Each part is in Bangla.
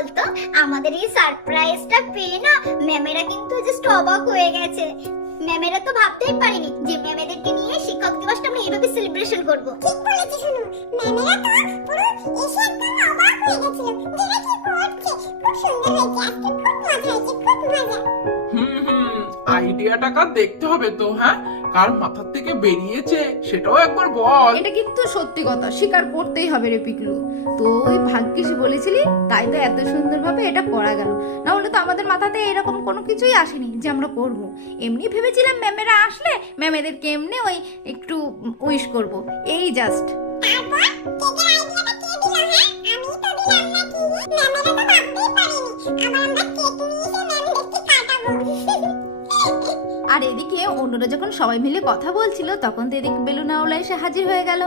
বলতো, আমাদের এই সারপ্রাইজটা পেয়ে না ম্যামেরা কিন্তু জাস্ট অবাক হয়ে গেছে। ম্যামেরা তো ভাবতেই পারেনি যে ম্যামেদেরকে নিয়ে শিক্ষক দিবসটা আমরা এইভাবে সেলিব্রেশন করব। ঠিক বলেছি শুনো, ম্যামেরা তো পুরো এসে একদম অবাক হয়ে গেছিল। দিদা কি করছে, খুব সুন্দর হয়েছে, আজকে খুব মজা হয়েছে, খুব মজা। আইডিয়াটাকে দেখতে হবে তো, হ্যাঁ কার মাথার থেকে বেরিয়েছে সেটাও একবার বল। এটা কিন্তু সত্যি কথা, স্বীকার করতেই হবে রে পিকলু। তুই ভাগ্যিস বলেছিলি, তাই তো এত সুন্দরভাবে এটা করা গেল। না হলে তো আমাদের মাথাতে এরকম কোনো কিছুই আসেনি যে আমরা করব। এমনি ভেবেছিলাম ম্যামেরা আসলে ম্যামেদেরকে এমনি ওই একটু উইশ করব, এই জাস্ট। তারপর কেকের আইডিয়াটা কে দিল? হ্যাঁ, আমি তো দিলাম নাকি? ম্যামেরা তো ভাবতেই পারেনি। আবার আমরা কেক নিয়ে এসে ম্যামদেরকে কাটাবো। আর এদিকে অন্যরা যখন সবাই মিলে কথা বলছিল, তখন তো এদিকে বেলুনাওয়ালা এসে হাজির হয়ে গেল।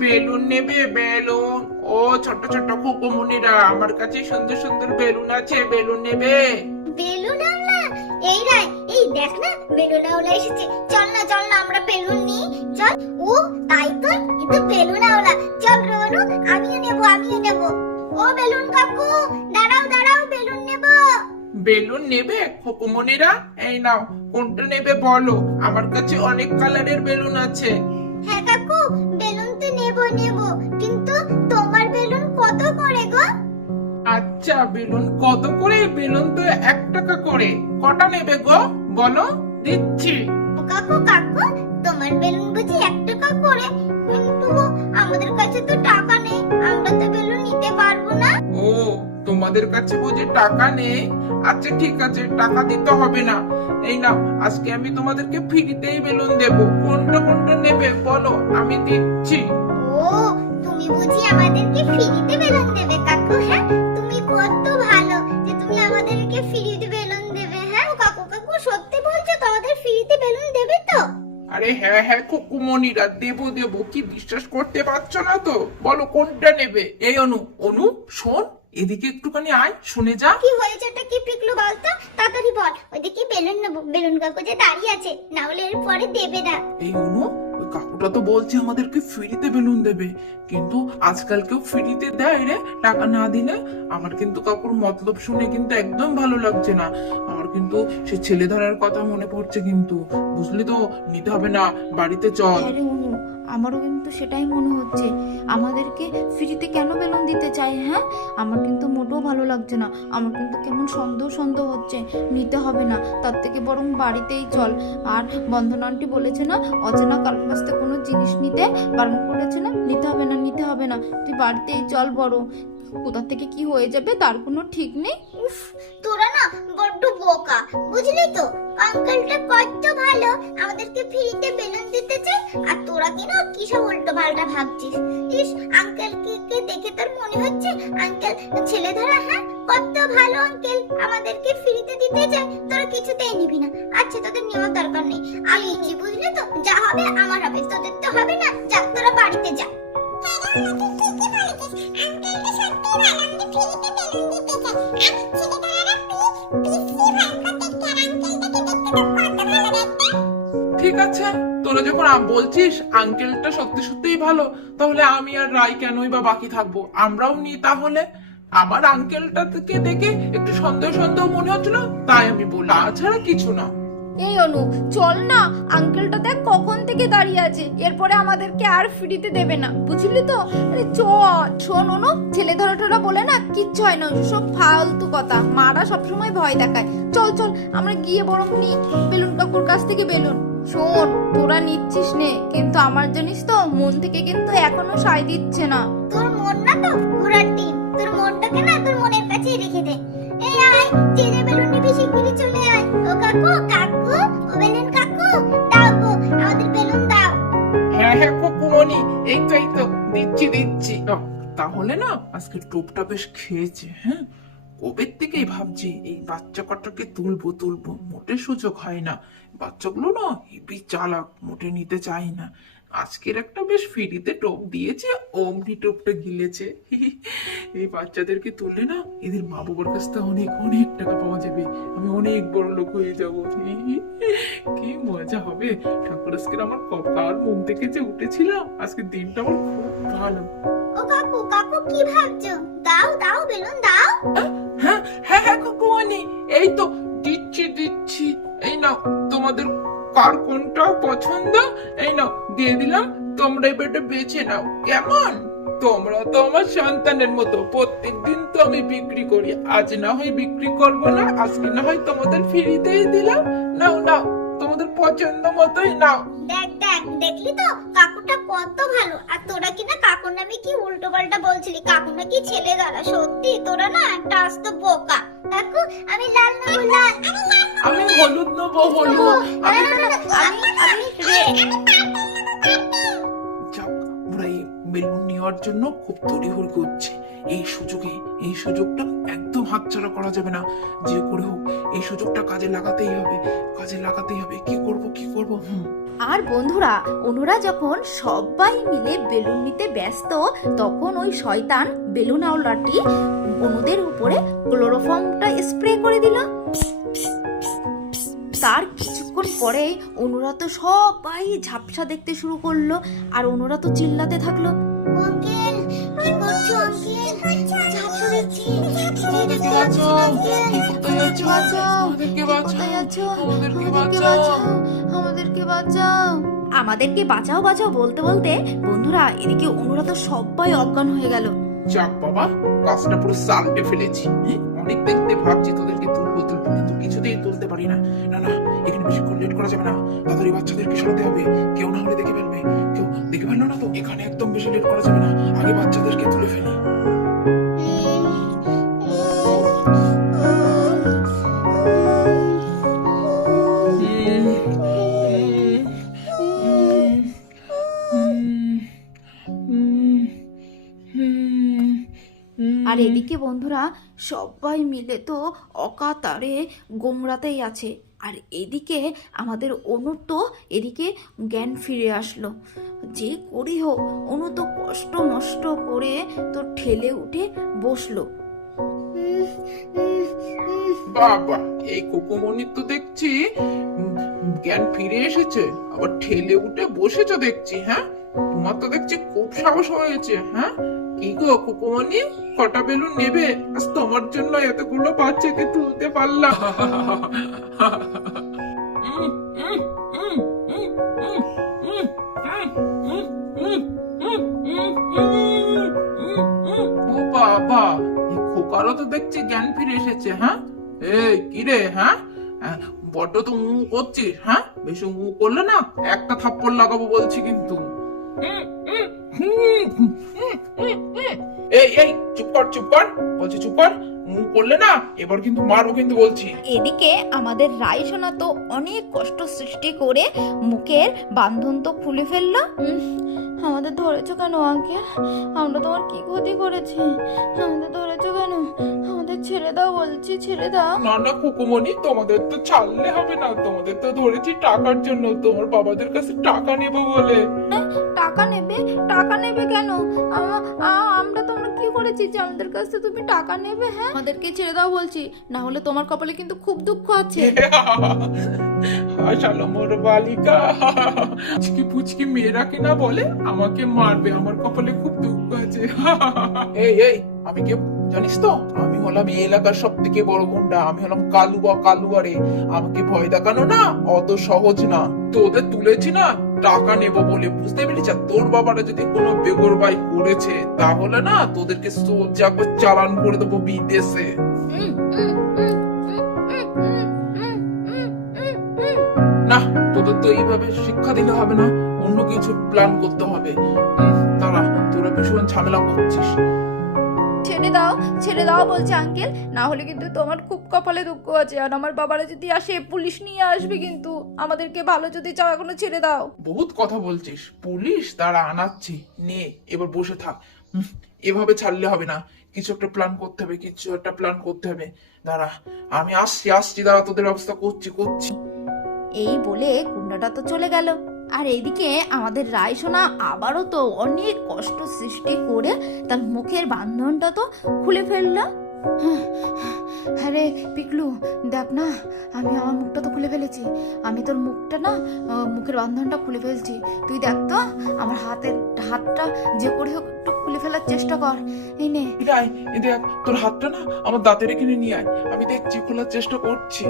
বেলুন নেবে? বেলুন? ও ছোট ছোট কুকুমুনিরা, আমার কাছে সুন্দর সুন্দর বেলুন আছে, বেলুন নেবে? বেলুন আমলা, এই রায়, এই দেখ না বেলুন আমলা এসেছে। চল না আমরা বেলুন নিই, চল। ও তাই তো, এটা বেলুন আমলা। চল রোনু, আমিও নেব। ও বেলুন কাকু, দাঁড়াও, বেলুন নেব। বেলুন নেবে কুকুমুনিরা? এই নাও, কোনটা নেবে বলো, আমার কাছে অনেক কালারের বেলুন আছে। হ্যাঁ কাকু, বেলুন তো নেব, কিন্তু তোমার বেলুন কত করে গো? আচ্ছা, বেলুন কত করে? বেলুন তো 1 টাকা করে। কটা নেবে গো বলো, দিচ্ছি। ও কাকু, তোমার বেলুন বুঝি 1 টাকা করে? কিন্তু আমাদের কাছে তো টাকা নেই, আমরা তো বেলুন নিতে পারবো না। ও, তোমাদের কাছে বুঝি টাকা নেই? আচ্ছা ঠিক আছে, টাকা দিতে হবে না। এই নাও, আজকে আমি তোমাদেরকে ফ্রিতেই বেলুন দেব। কোনটা নেবে বলো, আমি দিচ্ছি। ও, তুমি বুঝি আমাদেরকে ফ্রিতে বেলুন দেবে কাকু? হ্যাঁ, তুমি কত ভালো যে তুমি আমাদেরকে ফ্রিতে বেলুন দেবে। হ্যাঁ ও কাকু, সত্যি বলছো তো, আমাদের ফ্রিতে বেলুন দেবে তো? আরে হ্যাঁ কুকুমনিরা, দেব। কি বিশ্বাস করতে পারছো না তো? বলো কোনটা নেবে। এই অনু শোন, এদিকে একটুখানি আয়, শুনে যা। কি হয়েছেটা কি পিকলু বলতো, তাড়াতাড়ি বল। ওইদিকে বেলুন নেবো, বেলুন কাকু যে দাঁড়িয়ে আছে, না হলে এর পরে দেবে না। এই অনু, ওই কাকুটা তো বলছে আমাদেরকে ফ্রিতে বেলুন দেবে, কিন্তু আজকাল কেউ ফ্রিতে দেয় রে টাকা না দিলে? আমার কিন্তু কাকুর মতলব শুনে কিন্তু একদম ভালো লাগছে না। আমার কিন্তু সে ছেলে ধরার কথা মনে পড়ছে, কিন্তু বুঝলি তো, নিতে হবে না, বাড়িতে চল। হ্যাঁ রে অনু, আমারও কিন্তু সেটাই মনে হচ্ছে। আমাদেরকে ফ্রিতে কেন বেলুন দিতে চায়? হ্যাঁ, আমার কিন্তু মোটেও ভালো লাগছে না। আমার কিন্তু কেমন সন্দেহ হচ্ছে। নিতে হবে না, তার থেকে বরং বাড়িতেই চল। আর বন্ধন আন্টি বলেছে না, অচেনা কারোর কাছ থেকে কোনো জিনিস নিতে বারণ করেছে না, নিতে হবে না, তুই বাড়িতেই চল। বড় কোথা থেকে কি হয়ে যাবে তার কোনো ঠিক নেই। উফ, তোরা না বড্ড বোকা, বুঝলি তো? আঙ্কেলটা কত ভালো, আমাদেরকে ফ্রিতে বেলুন দিতে চাই, আর তোরা কি না কি সব উল্টো পাল্টা ভাবছিস। ইস, আঙ্কেলকে দেখে তোর মনে হচ্ছে আঙ্কেল ছেলে ধরা? হ্যাঁ, কত ভালো আঙ্কেল, আমাদেরকে ফ্রিতে দিতে চায়, তোরা কিছুতেই নিবি না। আচ্ছা, তোদের নেওয়ার দরকার নেই, আমি কি, বুঝলি তো? যা হবে আমার হবে, তোদের তো হবে না। যা, তোরা বাড়িতে যা। ঠিক আছে, তোরা যখন বলছিস আঙ্কেলটা সত্যিই ভালো, তাহলে আমি আর রাই কেনই বা বাকি থাকবো? আমরাও নিই তাহলে। আমার আঙ্কেলটা থেকে দেখে একটু সন্দেহ মনে হচ্ছিল, তাই আমি বললাম, তাছাড়া কিছু না। এই অনু, চল না, আঙ্কেলটা দেখ কখন থেকে দাঁড়িয়ে আছে, এরপরে আমাদেরকে আর ফ্রিতে দেবে না, বুঝলি তো? আরে চল। শোন অনু, ছেলে ধরা বলে না কিচ্ছু হয় না, সব ফালতু কথা, মারা সবসময় ভয় দেখায়। চল আমরা গিয়ে বরং নি বেলুন কাকুর কাছ থেকে বেলুন। শোন, তোরা নিচ্ছিস নে, কিন্তু আমার জানিস তো মন থেকে কিন্তু এখনো সায় দিচ্ছে না। তোর মন না তো ঘোড়ার ডিম, তোর মনটাকে না তোর মনের কাছেই রেখে দে। এই আয়, যে বেলুন নিবি শিগগিরই চলে আয়। ও কাকু, ও বেলুন কাকু, দাও গো, আমাদের বেলুন দাও। হ্যাঁ কুকুমনি, এই তো দিচ্ছি। তাহলে না আজকে টোপটা বেশ খেয়েছে। হ্যাঁ, কবের থেকেই ভাবছি এই বাচ্চা কটাকে তুলবো, মোটে সুযোগ হয় না। বাচ্চাগুলো না হেবি চালাক, মোটে নিতে চাই না। আজকের একটা বেশ ফ্রিতে টোপ দিয়েছে, অমনি টোপটা গিলেছে। এই বাচ্চাদেরকে তুললে না এদের মা বাবার কাছ থেকে অনেক টাকা পাওয়া যাবে, আমি অনেক বড় লোক হয়ে যাবো। কি মজা হবে। ঠাকুর আজকের আমার কপাল মুখ থেকে যে উঠেছিলাম, আজকের দিনটা আমার খুব ভালো। ও কাকু কাকু কি ভাবছো? দাও দাও বেলুন দাও। হ্যাঁ হ্যাঁ হ্যাঁ কুকুমনি, এই তো দিচ্ছি। এই নাও, তোমাদের কার কোনটা পছন্দ, এই নাও দিয়ে দিলাম, তোমরা এবারে বেছে নাও কেমন। তোমরা তো আমার সন্তানের মতো, প্রত্যেকদিন তো আমি বিক্রি করি, আজ না হয় বিক্রি করবো না, আজকে না হয় তোমাদের ফ্রিতেই দিলাম। নাও নাও, তোমাদের পছন্দ মতোই নাও। দেখ দেখ দেখলি তো কাকুটা কত ভালো। আর তোরা কি না কাকুর নামে কি উল্টো পাল্টা বলছিলি? কাকু নাকি ছেলে দ্বারা, সত্যি তোরা না একটা আস্ত বোকা। কাকু আমি লাল নেবো লাল। আমি হলুদ নেবো হলুদ। না, না, না, না, আমি যাক, ওরা এই বেলুন নেওয়ার জন্য খুব তড়িঘড়ি করছে। এই সুযোগটা একদম হাতছাড়া করা যাবে না। যে করে হোক এই সুযোগটা কাজে লাগাতেই হবে। কি করব? আর বন্ধুরা, ওনারা যখন সবাই মিলে বেলুন নিতে ব্যস্ত, তখন ওই শয়তান বেলুন আওলাটি অনুদের উপরে ক্লোরোফর্মটা স্প্রে করে দিল। তার কিছুক্ষণ পরেই অনুরা তো সবাই ঝাপসা দেখতে শুরু করলো, আর অনুরা তো চিল্লাতে থাকলো, আঙ্কেল কি করছো? আঙ্কেল ঝাপসা দেখছি। আমাদেরকে বাঁচাও, আমাদেরকে বাঁচাও বলতে বলতে বন্ধুরা এদিকে অনুরা তো সবাই অজ্ঞান হয়ে গেল। যাক বাবা, কাজটা পুরো সালটে ফেলেছি। অনেক দেখতে ভাবছি তোদেরকে তুলবো, কিন্তু কিছুতেই তুলতে পারি না। না, এখানে বেশিক্ষণ লেট করা যাবে না, তাড়াতাড়ি বাচ্চাদেরকে সরাতে হবে। কেউ না হলে দেখে ফেললো না তো। এখানে একদম বেশি লেট করা যাবে না, আগে বাচ্চাদেরকে তুলে ফেলি। আর এদিকে বন্ধুরা সবাই মিলে তো অকাতারে গোমরাতেই আছে। আর এদিকে আমাদের অনুর তো এদিকে জ্ঞান ফিরে আসলো। যে করি হোক অনু তো কষ্ট মষ্ট করে তো ঠেলে উঠে বসলো। বাবা, এই কুকুমনির তো দেখছি জ্ঞান ফিরে এসেছে, আবার ঠেলে উঠে বসেছো দেখছি। হ্যাঁ, তোমার তো দেখছি খুব সাহস হয়েছে। হ্যাঁ, কি গো কুকুমনি, কটা বেলুন নেবে? আজ তোমার জন্য এতগুলো বাচ্চাকে তুলতে পারলাম। ও বাবা, এই খোকারও তো দেখছি জ্ঞান ফিরে এসেছে। হ্যাঁ, এই কি রে? হ্যাঁ, বড্ড তো করছিস। হ্যাঁ, বেশি করলে না একটা থাপ্পড় লাগাবো বলছি কিন্তু। এই চুপ কর বলছি, চুপ কর। করলে না এবার কিন্তু মারবো কিন্তু বলছি। এদিকে আমাদের রাইসোনা তো অনেক কষ্ট সৃষ্টি করে মুখের বান্ধন তো খুলে ফেললো। আমাদের ধরেছো কেন আঙ্কেল? আমরা তোমার কি ক্ষতি করেছি? আমাদের ধরেছো কেন? আমাদের ছেড়ে দাও বলছি, ছেড়ে দাও। না কুকুমনি, তোমাদের তো ছাড়লে হবে না, তোমাদের তো ধরেছি টাকার জন্য, তোমার বাবাদের কাছে টাকা নেবো বলে। টাকা নেবে কেন? আমরা তোমরা কি করেছি যে আমাদের কাছে তুমি টাকা নেবে? হ্যাঁ, আমাদেরকে ছেড়ে দাও বলছি, না হলে তোমার কপালে কিন্তু খুব দুঃখ আছে। শালা মোর বালিকা, পুচকি মেয়েরা কিনা বলে আমাকে মারবে, আমার কপালে খুব দুঃখ আছে। এই আমি কে জানিস তো? আমি হলাম এই এলাকার সব থেকে বড় গুন্ডা, আমি হলাম কালুয়া রে। আমাকে ভয় দেখানো না অত সহজ না। তোদের তুলেছি না টাকা নেবো বলে, বুঝতে পেরেছি? তোর বাবারা যদি কোনো বেগরবাই করেছে তাহলে না তোদেরকে সোজা করে চালান করে দেবো বিদেশে। না, তোদের তো এইভাবে শিক্ষা দিলে হবে না, অন্য কিছু প্ল্যান করতে হবে। তোরা ভীষণ ঝামেলা করছিস। ছেড়ে দাও বলছে আঙ্কেল, না হলে কিন্তু তোমার খুব কপালে দুঃখ আছে। আর আমার বাবারা যদি আসে পুলিশ নিয়ে আসবে কিন্তু। আমাদেরকে ভালো যদি চাও এখনো ছেড়ে দাও। বহুত কথা বলছিস, পুলিশ দাঁড়া আনাচ্ছি, নে এবার বসে থাক। এভাবে ছাড়লে হবে না, কিছু একটা প্ল্যান করতে হবে। দাঁড়া, আমি আসছি, দাঁড়া, তোদের ব্যবস্থা করছি। এই বলে গুন্ডাটা তো চলে গেল। আর এইদিকে আমাদের রাইসোনা আবারও তো অনেক কষ্ট সৃষ্টি করে তার মুখের বান্ধনটা তো খুলে ফেললো। হ্যাঁ রে পিকলু, দেখ না, আমি আমার মুখটা তো খুলে ফেলেছি। আমি তোর মুখটা না, মুখের বান্ধনটা খুলে ফেলছি। তুই দেখ তো, আমার হাতটা যে করে হোক একটু খুলে ফেলার চেষ্টা কর। এই নে। এটাই, এই দেখ তোর হাতটা না আমার দাঁতের এখানে নিয়ে আয়, আমি দেখছি খোলার চেষ্টা করছি।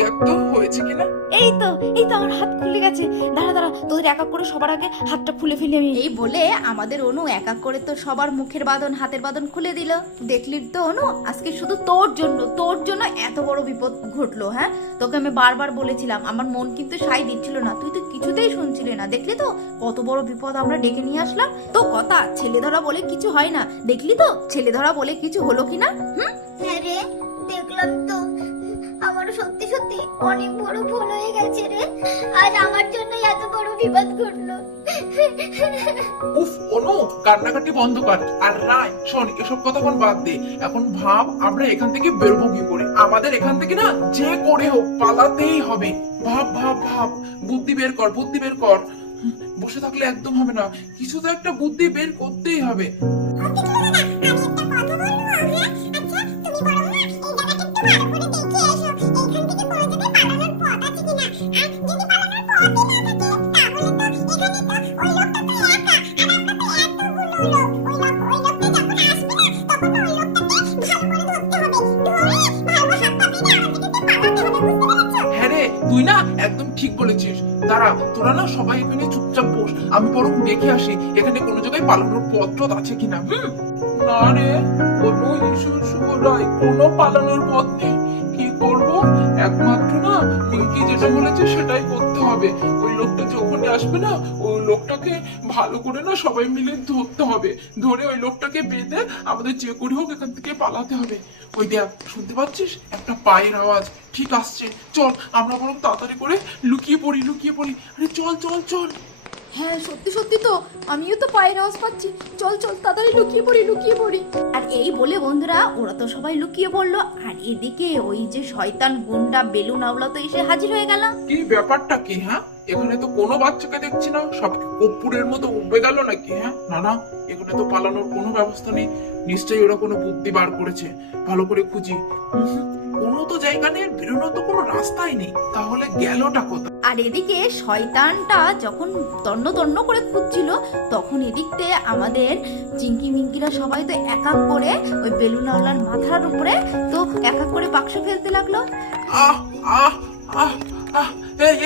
দেখ তো হয়েছে কিনা। এই তো আমার হাত খুলে গেছে। দাঁড়া তোদের এক এক করে সবার আগে হাতটা খুলে ফেলি আমি। এই বলে আমাদের অনু এক এক করে তো সবার মুখের বাঁধন, হাতের বাঁধন খুলে দিল। দেখলি তো অনু, আজকে শুধু তোর জন্য এত বড় বিপদ ঘটলো। হ্যাঁ, তোকে আমি বারবার বলেছিলাম, আমার মন কিন্তু সাই দিচ্ছিল না, তুই তো কিছুতেই শুনছিলি না। দেখলি তো কত বড় বিপদ আমরা ডেকে নিয়ে আসলাম। তো কথা, ছেলে ধরা বলে কিছু হয় না। দেখলি তো ছেলে ধরা বলে কিছু হলো কিনা। হ্যাঁ রে, দেখলাম তো, আমারও সত্যি সত্যি অনেক বড় ভুল হয়ে গেছে রে। আজ আমার জন্য এত বড় বিপদ ঘটলো। উফ অনু, কান্নাকাটি বন্ধ কর। আর রায় শোন, এসব কথা এখন বাদ দে। এখন ভাব আমরা এখান থেকে বেরোবো কি করে। আমাদের এখান থেকে না যে করে হোক পালাতেই হবে। ভাব ভাব ভাব, বুদ্ধি বের কর, বুদ্ধি বের কর। বসে থাকলে একদম হবে না, কিছু তো একটা বুদ্ধি বের করতেই হবে। হ্যাঁ রে, তুই না একদম ঠিক বলেছিস। দাঁড়া, তোরা না সবাই এখানে চুপচাপ বস, আমি বরং দেখে আসি এখানে কোনো জায়গায় পালানোর পথ আছে কিনা। না রে, কোনো কোনো পালানোর পথ নেই। কি করবো, একমাত্র না পিঙ্কি যেটা বলেছে সেটাই করতে হবে। ওই লোকটা যখন আসবে না, ওই লোকটাকে ভালো করে না সবাই মিলে ধরতে হবে। ধরে ওই লোকটাকে বেঁধে আমাদের যে করে হোক এখান থেকে পালাতে হবে। ওই দেখ, শুনতে পাচ্ছিস একটা পায়ের আওয়াজ ঠিক আসছে। চল আমরা বরং তাড়াতাড়ি করে লুকিয়ে পড়ি। আরে চল চল চল। হ্যাঁ সত্যি তো, আমিও তো পায়ের আওয়াজ পাচ্ছি। চল তাড়াতাড়ি লুকিয়ে পড়ি। আর এই বলে বন্ধুরা, ওরা তো সবাই লুকিয়ে পড়লো। আর এদিকে ওই যে শয়তান গুন্ডা বেলুন আওলা তো এসে হাজির হয়ে গেল। কি ব্যাপারটা কি? হ্যাঁ, এখানে তো কোনো বাচ্চাকে দেখছি না, সব কর্পূরের মতো উঠবে গেল নাকি? হ্যাঁ, না, এখানে তো পালানোর কোনো ব্যবস্থা নেই। নিশ্চয়ই ওরা কোনো বুদ্ধি বার করেছে, ভালো করে খুঁজি। কোনো তো জায়গা নেই, বেরোনোর তো কোনো রাস্তাই নেই, তাহলে গেলটা কোথায়? আর এদিকে শয়তানটা যখন তন্ন করে খুঁজছিল, তখন এদিকতে আমাদের চিঙ্কি মিঙ্কিরা সবাই তো এক এক করে ওই বেলুন আওলার মাথার উপরে তো এক এক করে বাক্স ফেলতে লাগলো। আহ আহ আহ আহ,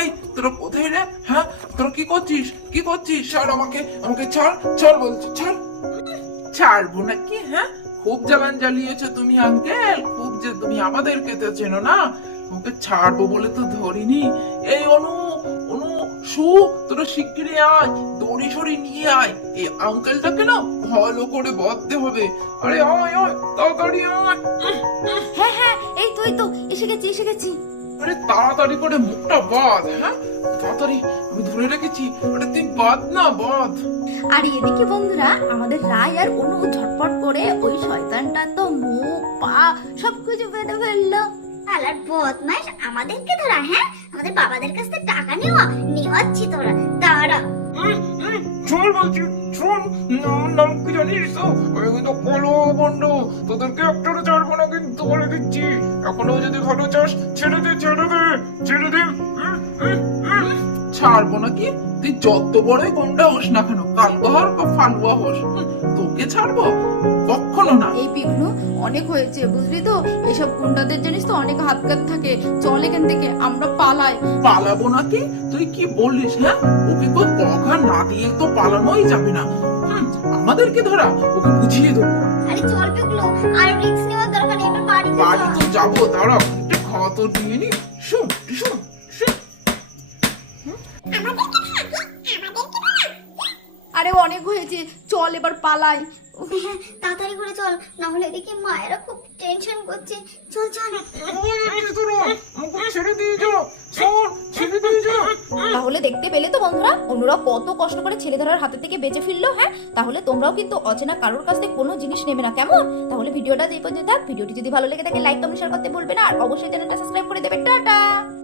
এই তোরা কোথায় রে? হ্যাঁ, তোরা কি করছিস? ছাড় আমাকে ছাড় বলছি, ছাড়বো নাকি? হ্যাঁ, খুব জ্বালান জ্বালিয়েছো তুমি আঙ্কেল, খুব যে তুমি আমাদেরকে তো চেনো না। ওকে ছাড়বো বলে তো ধরিনি। এই অনু শু, তোরা শিগগিরই আয়, দড়ি সরি নিয়ে আয়। এই আঙ্কেলটাকে না ভালো করে বাঁধতে হবে। আরে আয় তাড়াতাড়ি আয়। হ্যাঁ, এই তো এসে গেছি। আরে তাড়াতাড়ি করে মুখটা বাঁধ। হ্যাঁ, তাড়াতাড়ি, আমি ধরে রেখেছি। আরে তুই বাঁধ। আর এদিকে বন্ধুরা, আমাদের রায় আর অনু ঝটপট করে ওই শয়তানটা তো মুখ পা সবকিছু বেঁধে ফেললো। আলার বদমাইশ, আমাদেরকে ধরা। হ্যাঁ, আমাদের বাবাদের কাছ থেকে টাকা নেওয়াচ্ছি তোরা। দাঁড়া, চল বলছি, শোন, নাম কি জানিস তো? ওই কিন্তু কলো বন্ড, তোদেরকে একটারও ছাড়বো না কিন্তু বলে দিচ্ছি। এখনো যদি ভালো চাস ছেড়ে দে। ছাড়বো নাকি? তুই যত বড়ই কোনটা হোস না কেন, কালগহর বা ফালুয়া হোস, তোকে ছাড়বো কখনো না। এই পিকনু, অনেক হয়েছে বুঝলি তো, এসব গুন্ডাদের জানিস তো অনেক হাত কাট থাকে। চল এখান থেকে, আমরা পালাই। পালাবো নাকি? তুই কি বলিস? হ্যাঁ, ওকে তো কথা না দিয়ে তো পালানোই যাবে না। আমাদেরকে ধরা, ওকে বুঝিয়ে দেবো। আরে চল পিকলু, আর রিস্ক নেওয়ার দরকার নেই, আমরা বাড়ি তো যাবো। দাঁড়া, একটু খাওয়া তো দিয়ে নি। শোন, আরে অনেক হয়েছে, চল এবার পালাই। হ্যাঁ, তাড়াতাড়ি করে চল, না হলে এদিকে মায়েরা খুব টেনশন করছে। চল ছেড়ে দিয়ে যাও। তাহলে দেখতে পেলে তো বন্ধুরা, অনুরা কত কষ্ট করে ছেলে ধরার হাতে থেকে বেঁচে ফিরলো। হ্যাঁ, তাহলে তোমরাও কিন্তু অচেনা কারোর কাছ থেকে কোনো জিনিস নেবে না, কেমন? তাহলে ভিডিওটা এই পর্যন্ত থাক। ভিডিওটি যদি ভালো লেগে থাকে লাইক কমেন্ট শেয়ার করতে ভুলবে না, আর অবশ্যই চ্যানেলটা সাবস্ক্রাইব করে দেবে। টাটা।